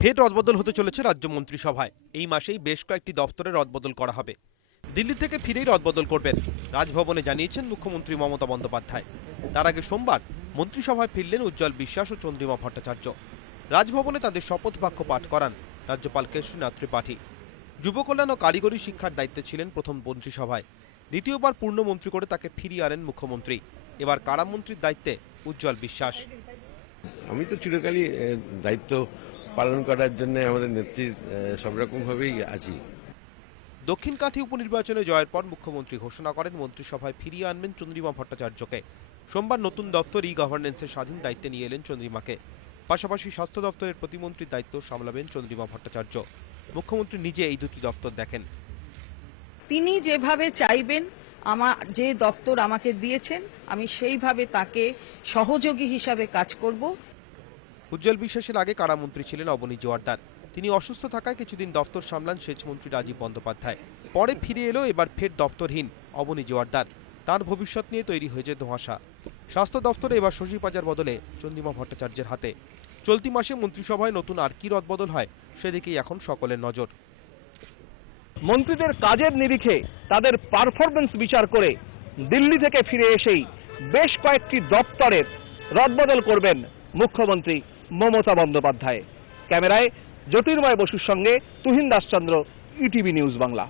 ফের রদবদল হতে চলেছে রাজ্য মন্ত্রিসভায়। এই মাসেই বেশ কয়েকটি দপ্তরে রদবদল করা হবে। দিল্লি থেকে ফিরেই রদবদল করবেন, রাজভবনে জানিয়েছেন মুখ্যমন্ত্রী মমতা বন্দ্যোপাধ্যায়। তার আগে সোমবার মন্ত্রিসভায় ফিরলেন উজ্জ্বল বিশ্বাস ও চন্দ্রিমা ভট্টাচার্য। রাজভবনে তাদের শপথ বাক্য পাঠ করান রাজ্যপাল কেশরীনাথ ত্রিপাঠী। যুবকল্যাণ ও কারিগরি শিক্ষার দায়িত্বে ছিলেন প্রথম মন্ত্রিসভায়। দ্বিতীয়বার পূর্ণমন্ত্রী করে তাকে ফিরিয়ে আনেন মুখ্যমন্ত্রী। এবার কারামন্ত্রীর দায়িত্বে উজ্জ্বল বিশ্বাস। আমি তো চিরকালই দায়িত্ব পালন করার জন্য আমাদের নেত্রীর সব রকমভাবেই আছি। দক্ষিণ কাঁথি উপনির্বাচনে জয়ের পর মুখ্যমন্ত্রী ঘোষণা করেন মন্ত্রিসভায় ফিরিয়ে আনবেন চন্দ্রিমা ভট্টাচার্যকে। সোমবার নতুন দফতর ই গভর্নেন্সের স্বাধীন দায়িত্বে নিয়ে এলেন চন্দ্রিমাকে। পাশাপাশি স্বাস্থ্য দপ্তরের প্রতিমন্ত্রীর দায়িত্ব সামলাবেন চন্দ্রিমা ভট্টাচার্য। মুখ্যমন্ত্রী নিজে এই দুটি দফতর দেখেন। তিনি যেভাবে চাইবেন আমার যে দপ্তর আমাকে দিয়েছেন আমি সেইভাবে তাকে সহযোগী হিসাবে কাজ করব। উজ্জ্বল বিশ্বাসের আগে কারামন্ত্রী ছিলেন অবনী জোয়ারদার। তিনি অসুস্থ থাকায় কিছুদিন দপ্তর সামলান সেচমন্ত্রী রাজীব বন্দ্যোপাধ্যায়। পরে ফিরে এলো এবার ফের দপ্তরহীন অবনী জোয়ারদার। তার ভবিষ্যৎ নিয়ে তৈরি হয়েছে ধোঁয়াশা। স্বাস্থ্য দপ্তরে এবার শশী পাজার বদলে চন্দ্রিমা ভট্টাচার্যের হাতে। চলতি মাসে মন্ত্রিসভায় নতুন আর কি রদবদল হয়, সেদিকেই এখন সকলের নজর। মন্ত্রীদের কাজের নিরিখে তাদের পারফরমেন্স বিচার করে দিল্লি থেকে ফিরে এসেই বেশ কয়েকটি দপ্তরের রদবদল করবেন মুখ্যমন্ত্রী। মমতা বন্দ্যোপাধ্যায়। ক্যামেরায় জ্যোতির্ময় বসুর সঙ্গে তুহিন দাসচন্দ্র ইটিভি নিউজ বাংলা।